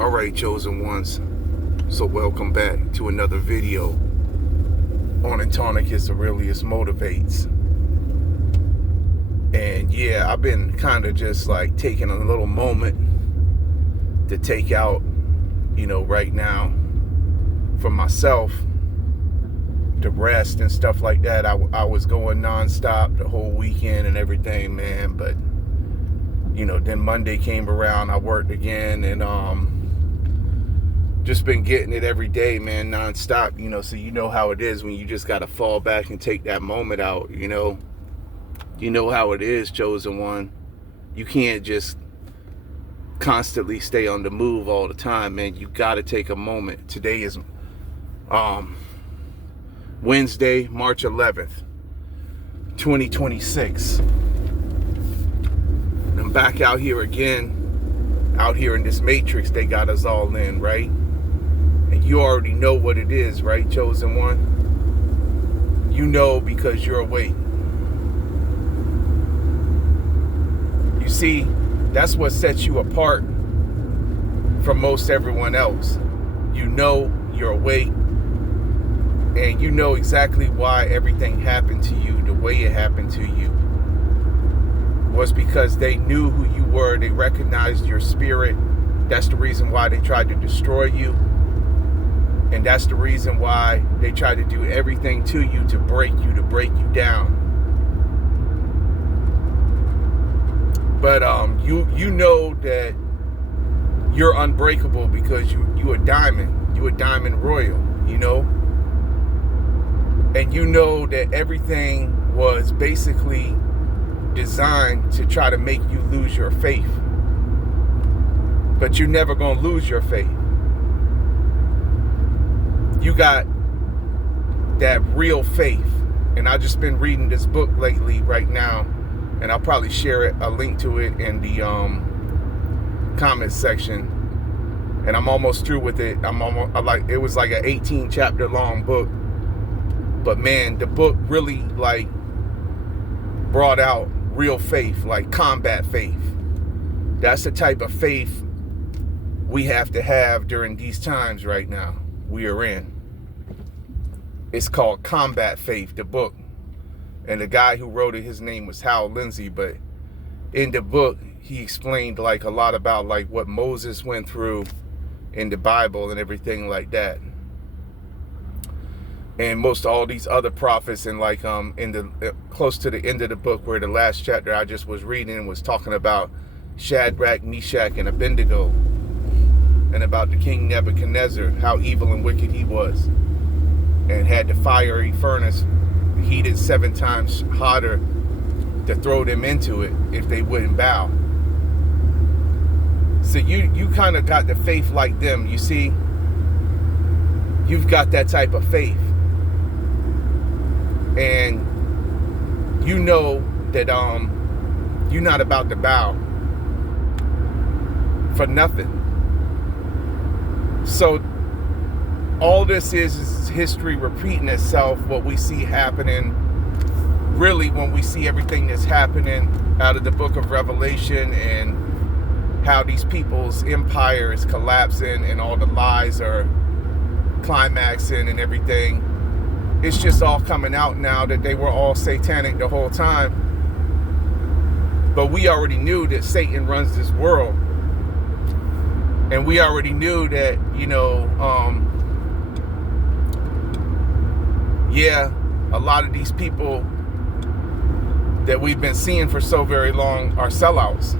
Alright, chosen ones, so welcome back to another video on Autonicus Aurelius Motivates. And yeah, I've been kind of just like taking a little moment to take out, right now for myself to rest and stuff like that. I was going nonstop the whole weekend and everything, man, but then Monday came around, I worked again, and just been getting it every day, man, nonstop, so you know how it is when you just got to fall back and take that moment out, you know how it is, chosen one. You can't just constantly stay on the move all the time, man. You got to take a moment. Today is Wednesday, March 11th, 2026. I'm back out here again, out here in this matrix they got us all in, right? And you already know what it is, right, chosen one? You know because you're awake. You see, that's what sets you apart from most everyone else. You know you're awake, and you know exactly why everything happened to you the way it happened to you. Was because they knew who you were. They recognized your spirit. That's the reason why they tried to destroy you. And that's the reason why they tried to do everything to you to break you down. But you know that you're unbreakable because you a diamond. You a diamond royal, And you know that everything was basically designed to try to make you lose your faith. But you're never going to lose your faith. You got that real faith. And I've just been reading this book lately right now, and I'll probably share a link to it in the comment section. And I'm almost through with it. It was like an 18 chapter long book. But man, the book really brought out real faith, like combat faith. That's the type of faith we have to have during these times right now we are in. It's called Combat Faith, the book. And the guy who wrote it, his name was Hal Lindsey. But in the book, he explained a lot about what Moses went through in the Bible and everything like that. And most all these other prophets, and in the close to the end of the book, where the last chapter I just was reading was talking about Shadrach, Meshach, and Abednego, and about the king Nebuchadnezzar, how evil and wicked he was, and had the fiery furnace heated 7 times hotter to throw them into it if they wouldn't bow. So you kind of got the faith like them. You see, you've got that type of faith. And you know that you're not about to bow for nothing. So all this is history repeating itself. What we see happening, really, when we see everything that's happening out of the book of Revelation, and how these people's empire is collapsing and all the lies are climaxing and everything. It's just all coming out now that they were all satanic the whole time. But we already knew that Satan runs this world. And we already knew that, a lot of these people that we've been seeing for so very long are sellouts.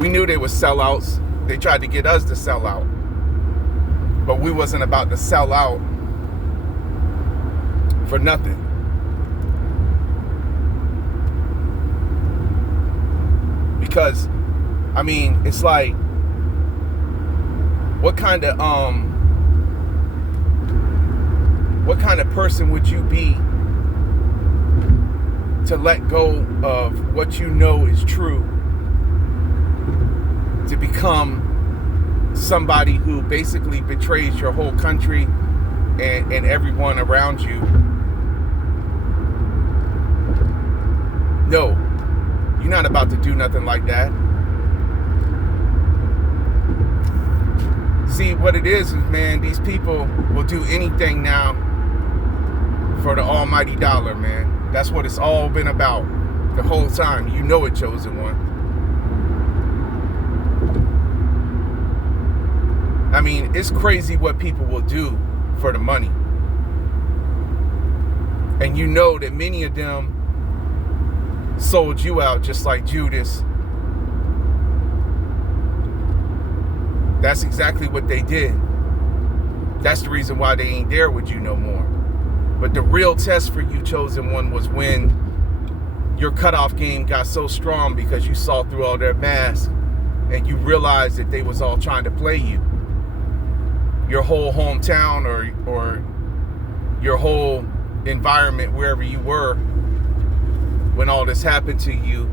We knew they were sellouts. They tried to get us to sell out. But we wasn't about to sell out for nothing. Because, it's like, what kind of person would you be to let go of what you know is true to become somebody who basically betrays your whole country and everyone around you? No, you're not about to do nothing like that. See, what it is, man, these people will do anything now for the almighty dollar, man. That's what it's all been about the whole time. You know it, chosen one. I mean, it's crazy what people will do for the money. And you know that many of them sold you out just like Judas. That's exactly what they did. That's the reason why they ain't there with you no more. But the real test for you, chosen one, was when your cutoff game got so strong because you saw through all their masks and you realized that they was all trying to play you. Your whole hometown or your whole environment, wherever you were, when all this happened to you,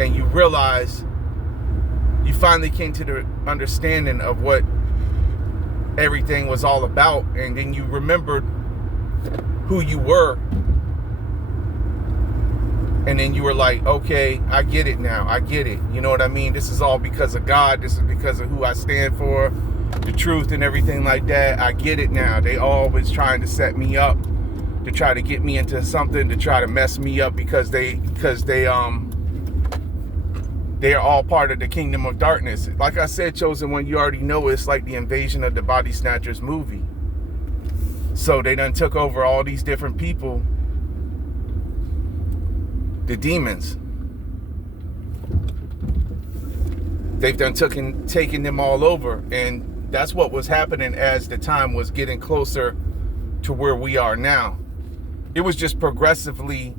and you realized, you finally came to the understanding of what everything was all about, and then you remembered who you were, and then you were like, okay, I get it now. I get it. You know what I mean? This is all because of God. This is because of who I stand for, the truth and everything like that. I get it now. They always trying to set me up, to try to get me into something, to try to mess me up because they are all part of the kingdom of darkness. Like I said, chosen one, you already know it's like the Invasion of the Body Snatchers movie. So they done took over all these different people, the demons. They've done taken them all over, and that's what was happening as the time was getting closer to where we are now. It was just progressively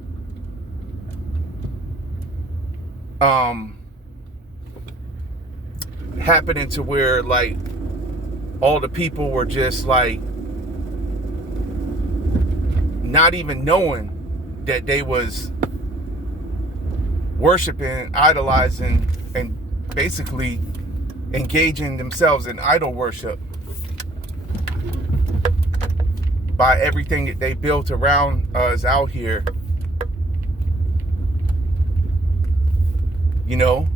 happening to where, like, all the people were just like not even knowing that they was worshiping, idolizing, and basically engaging themselves in idol worship by everything that they built around us out here. You know,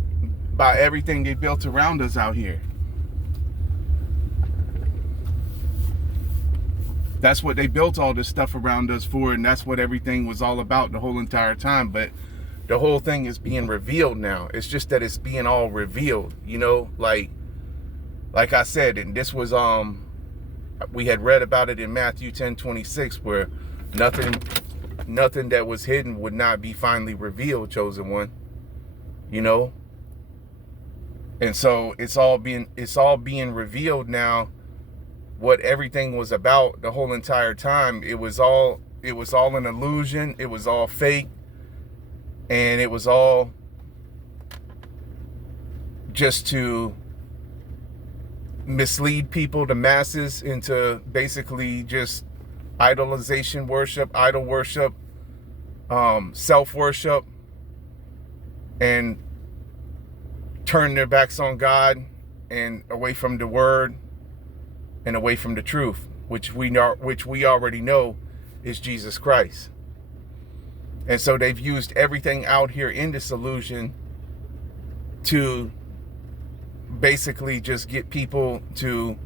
by everything they built around us out here. That's what they built all this stuff around us for, and that's what everything was all about the whole entire time. But the whole thing is being revealed now. It's just that it's being all revealed, you know, like I said, and this was we had read about it in Matthew 10:26, where nothing that was hidden would not be finally revealed, chosen one. You know? And so it's all being revealed now, what everything was about the whole entire time. It was all an illusion, it was all fake, and it was all just to mislead people, the masses, into basically just idolization worship, idol worship, self-worship, and turn their backs on God and away from the word and away from the truth, which we already know is Jesus Christ. And so they've used everything out here in this illusion to basically just get people to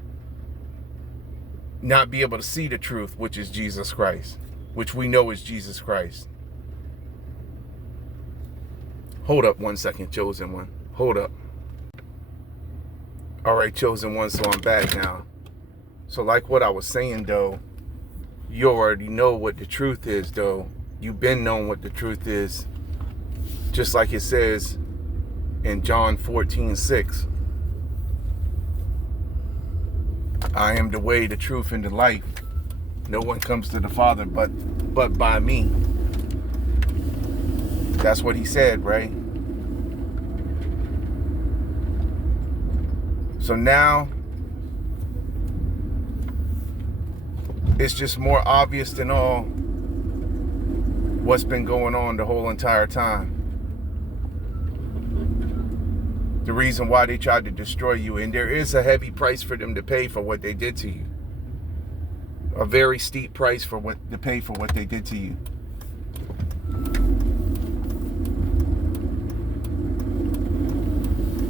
not be able to see the truth, which is Jesus Christ, which we know is Jesus Christ. Hold up one second, chosen one. Hold up. All right, chosen one, so I'm back now. So like what I was saying, though, you already know what the truth is, though. You've been knowing what the truth is. Just like it says in John 14:6. I am the way, the truth, and the life. No one comes to the Father but by me. That's what he said, right? So now it's just more obvious than all what's been going on the whole entire time. The reason why they tried to destroy you, and there is a heavy price for them to pay for what they did to you. A very steep price to pay for what they did to you.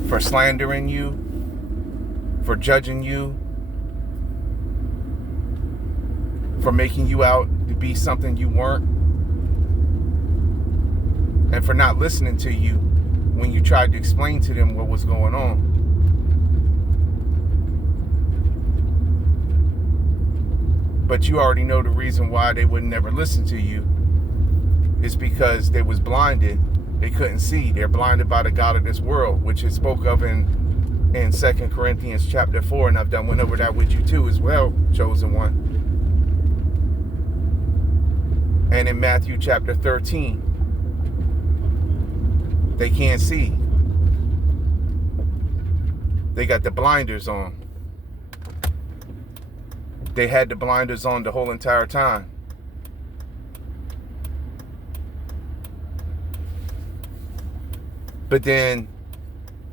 For slandering you, for judging you, for making you out to be something you weren't, and for not listening to you when you tried to explain to them what was going on. But you already know the reason why they would never listen to you is because they was blinded. They couldn't see. They're blinded by the God of this world, which is spoke of in 2 Corinthians chapter 4, and I've went over that with you too as well, chosen one. And in Matthew chapter 13, they can't see. They got the blinders on. They had the blinders on the whole entire time. But then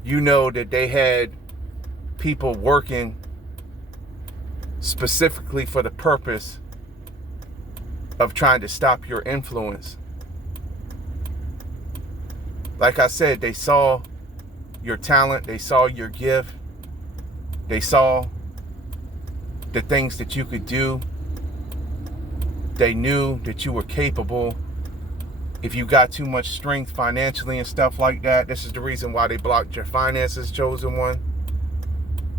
you know that they had people working specifically for the purpose of trying to stop your influence. Like I said, they saw your talent, they saw your gift, they saw the things that you could do. They knew that you were capable. If you got too much strength financially and stuff like that, this is the reason why they blocked your finances, chosen one.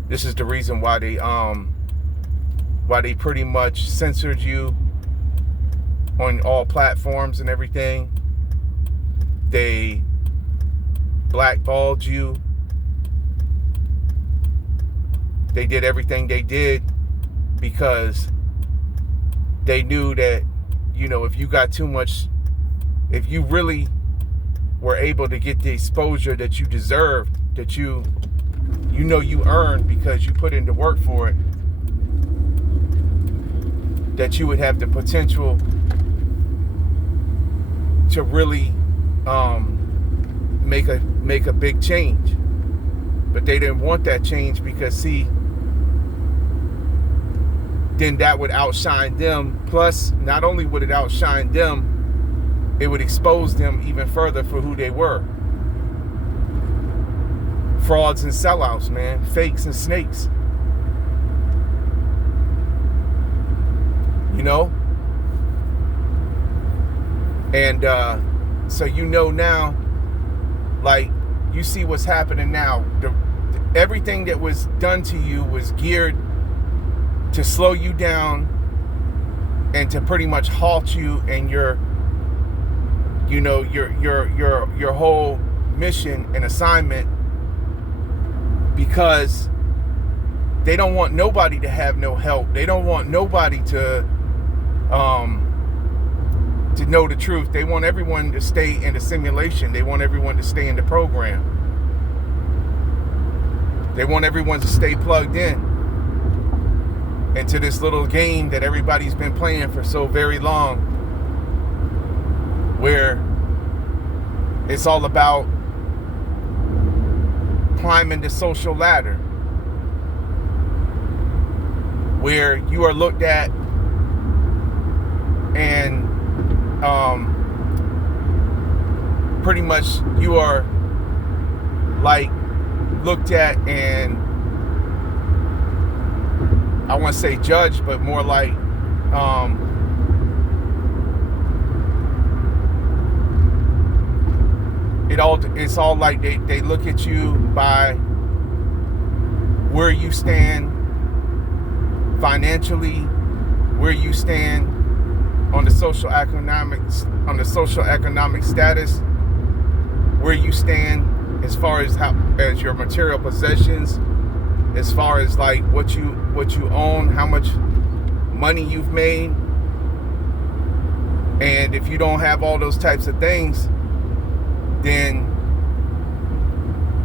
This is the reason why they pretty much censored you on all platforms and everything. They blackballed you. They did everything they did because they knew that, you know, if you got too much, if you really were able to get the exposure that you deserved, that you earned because you put in the work for it, that you would have the potential to really make a big change. But they didn't want that change because, see, then that would outshine them. Plus, not only would it outshine them, it would expose them even further for who they were. Frauds and sellouts, man. Fakes and snakes. You know? And so you know now, like, you see what's happening now. Everything that was done to you was geared to slow you down and to pretty much halt you and your whole mission and assignment, because they don't want nobody to have no help. They don't want nobody to know the truth. They want everyone to stay in the simulation. They want everyone to stay in the program. They want everyone to stay plugged in into this little game that everybody's been playing for so very long, where it's all about climbing the social ladder, where you are looked at and pretty much you are like looked at and, I want to say judged, but more like it's all like they look at you by where you stand financially, where you stand on the social economic status, where you stand as far as as your material possessions, as far as like what you own, how much money you've made. And if you don't have all those types of things, then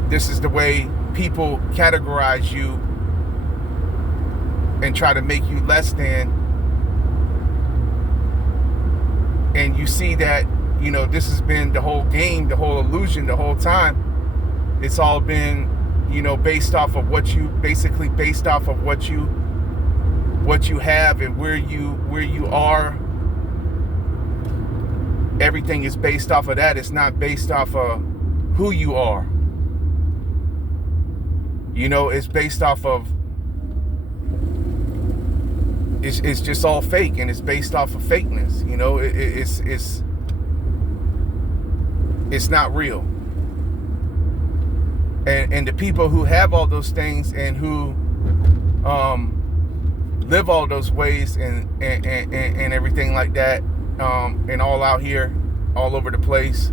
this is the way people categorize you and try to make you less than. And you see that, you know, this has been the whole game, the whole illusion, the whole time. It's all been, you know, based off of what you have and where you are. Everything is based off of that. It's not based off of who you are. You know, it's based off of it's just all fake, and it's based off of fakeness. You know, it's not real. And the people who have all those things and who live all those ways and everything like that, and all out here, all over the place,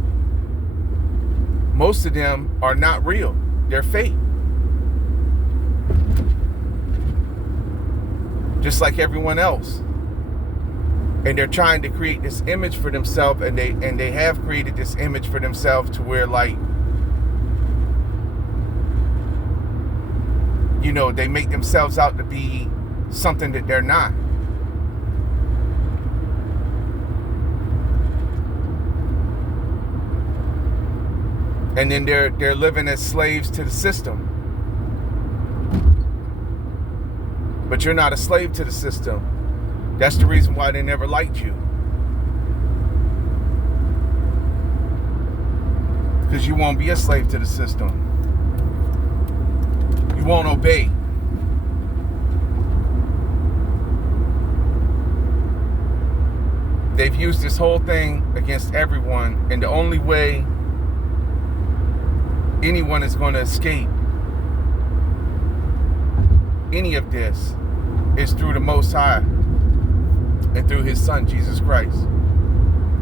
most of them are not real. They're fake. Just like everyone else. And they're trying to create this image for themselves, and they have created this image for themselves to where, like, you know, they make themselves out to be something that they're not. And then they're living as slaves to the system. But you're not a slave to the system. That's the reason why they never liked you. Because you won't be a slave to the system. You won't obey. They've used this whole thing against everyone, and the only way anyone is going to escape any of this is through the Most High and through His Son, Jesus Christ.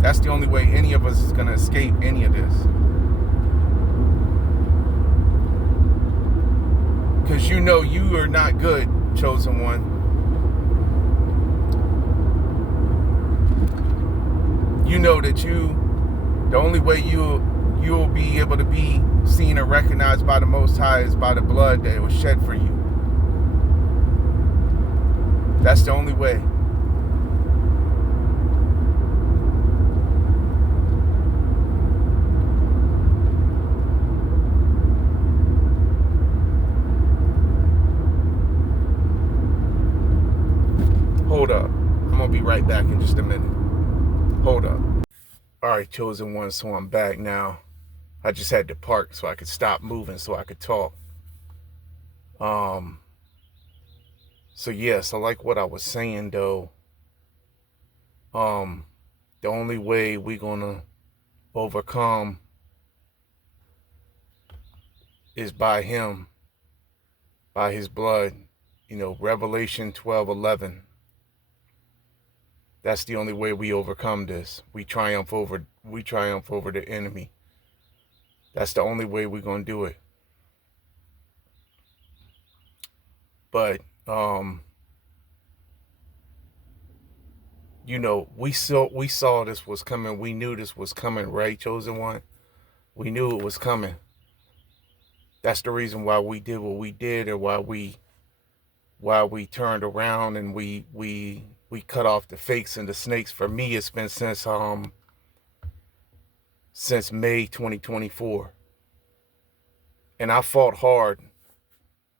That's the only way any of us is going to escape any of this. Because you know you are not good, chosen one. You know that the only way you'll be able to be seen and recognized by the Most High is by the blood that was shed for you. That's the only way. Hold up. I'm going to be right back in just a minute. Hold up. All right, chosen one, so I'm back now. I just had to park so I could stop moving so I could talk. So yes, I like what I was saying though. The only way we're gonna overcome is by Him, by His blood. You know, Revelation 12:11. That's the only way we overcome this. We triumph over the enemy. That's the only way we're gonna do it. But you know, we saw this was coming. We knew this was coming, right, chosen one? We knew it was coming. That's the reason why we did what we did, or why we turned around and we cut off the fakes and the snakes. For me, it's been since May 2024. And I fought hard.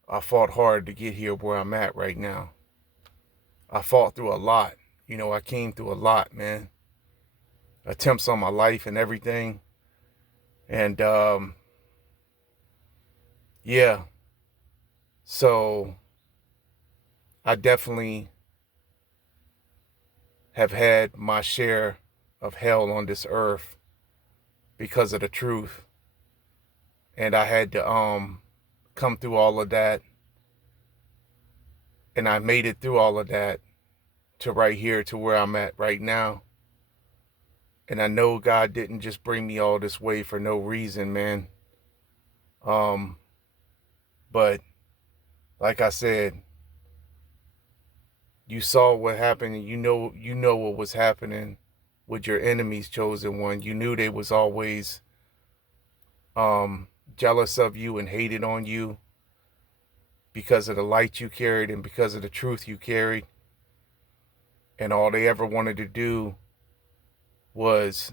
I fought hard to get here where I'm at right now. I fought through a lot. You know, I came through a lot, man. Attempts on my life and everything. And yeah. So I definitely have had my share of hell on this earth because of the truth. And I had to come through all of that. And I made it through all of that to right here, to where I'm at right now. And I know God didn't just bring me all this way for no reason, man. But like I said, you saw what happened, and you know what was happening with your enemies, chosen one. You knew they was always jealous of you and hated on you because of the light you carried and because of the truth you carried. And all they ever wanted to do was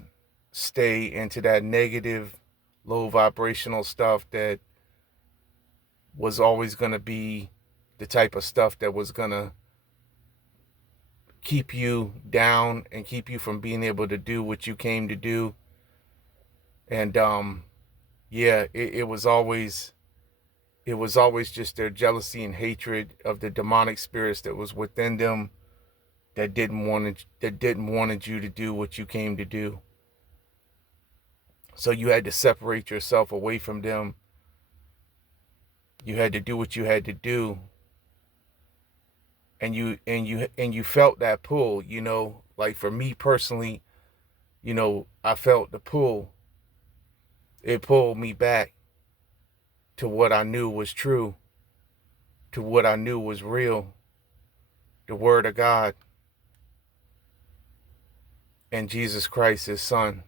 stay into that negative, low vibrational stuff that was always going to be the type of stuff that was going to keep you down and keep you from being able to do what you came to do. And yeah, it was always just their jealousy and hatred of the demonic spirits that was within them, that didn't wanted you to do what you came to do. So you had to separate yourself away from them. You had to do what you had to do, and you felt that pull, like for me personally, I felt the pull. It pulled me back to what I knew was true, to what I knew was real, the word of God and Jesus Christ, his son.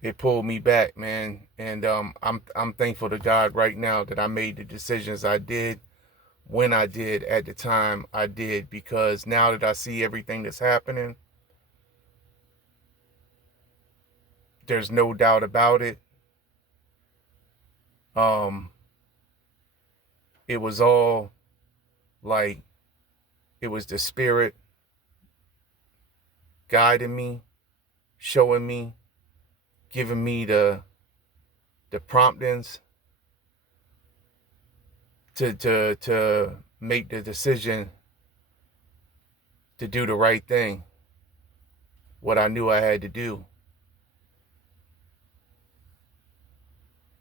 It pulled me back, man. And I'm thankful to God right now that I made the decisions I did when I did at the time I did, because now that I see everything that's happening, there's no doubt about it. Um, it was all like, it was the Spirit guiding me, showing me, giving me the promptings to make the decision to do the right thing, what I knew I had to do.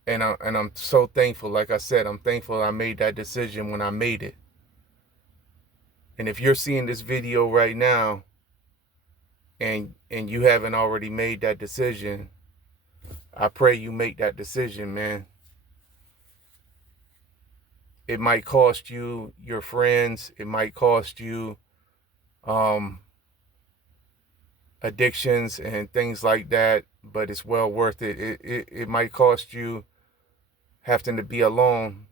And I'm so thankful. Like I said, I'm thankful I made that decision when I made it. And if you're seeing this video right now and you haven't already made that decision, I pray you make that decision, man. It might cost you your friends. It might cost you addictions and things like that, but it's well worth it. It might cost you having to be alone,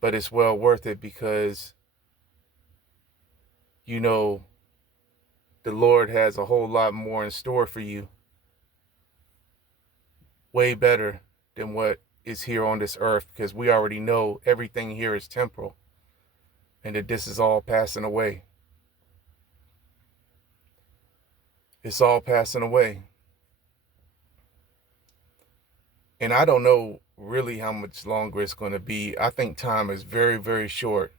but it's well worth it, because the Lord has a whole lot more in store for you, way better than what is here on this earth, because we already know everything here is temporal and that this is all passing away. It's all passing away. And I don't know really how much longer it's going to be. I think time is very, very short.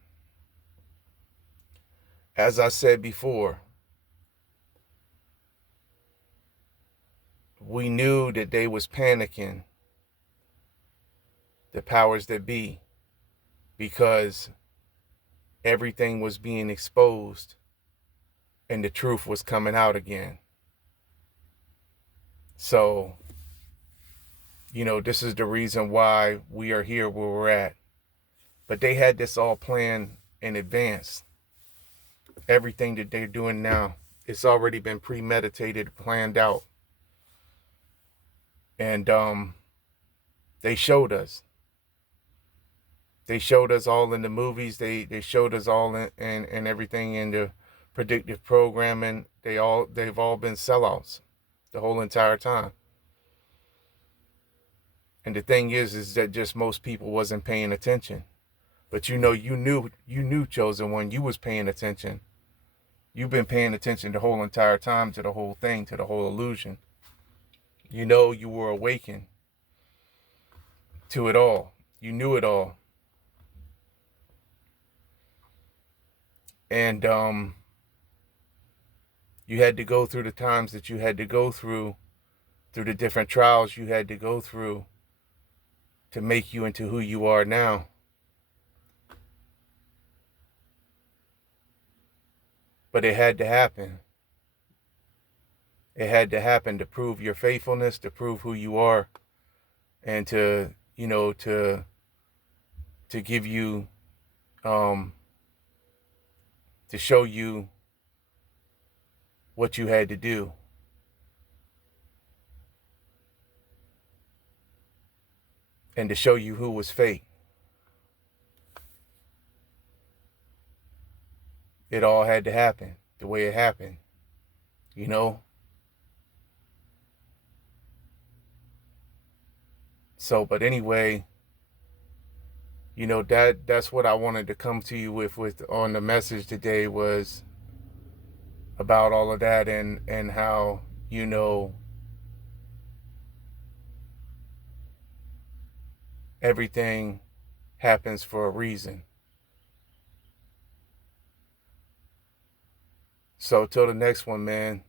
As I said before, we knew that they was panicking, the powers that be, because everything was being exposed and the truth was coming out again. So, this is the reason why we are here where we're at. But they had this all planned in advance. Everything that they're doing now, it's already been premeditated, planned out. And they showed us. They showed us all in the movies. They showed us all in everything in the predictive programming. They've all been sellouts the whole entire time. And the thing is that just most people wasn't paying attention. But you knew, chosen one, you was paying attention. You've been paying attention the whole entire time to the whole thing, to the whole illusion. You were awakened to it all. You knew it all. And you had to go through the times that you had to go through the different trials you had to go through to make you into who you are now. But it had to happen. It had to happen to prove your faithfulness, to prove who you are, and to give you, to show you what you had to do. And to show you who was fake. It all had to happen the way it happened, So, but anyway, that's what I wanted to come to you with on the message today, was about all of that, and how, everything happens for a reason. So till the next one, man,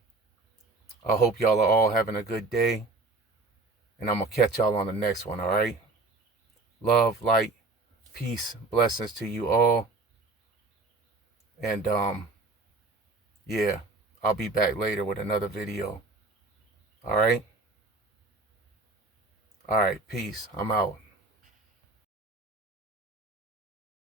I hope y'all are all having a good day. And I'm going to catch y'all on the next one, all right? Love, light, peace, blessings to you all. And yeah, I'll be back later with another video. All right? All right, peace. I'm out.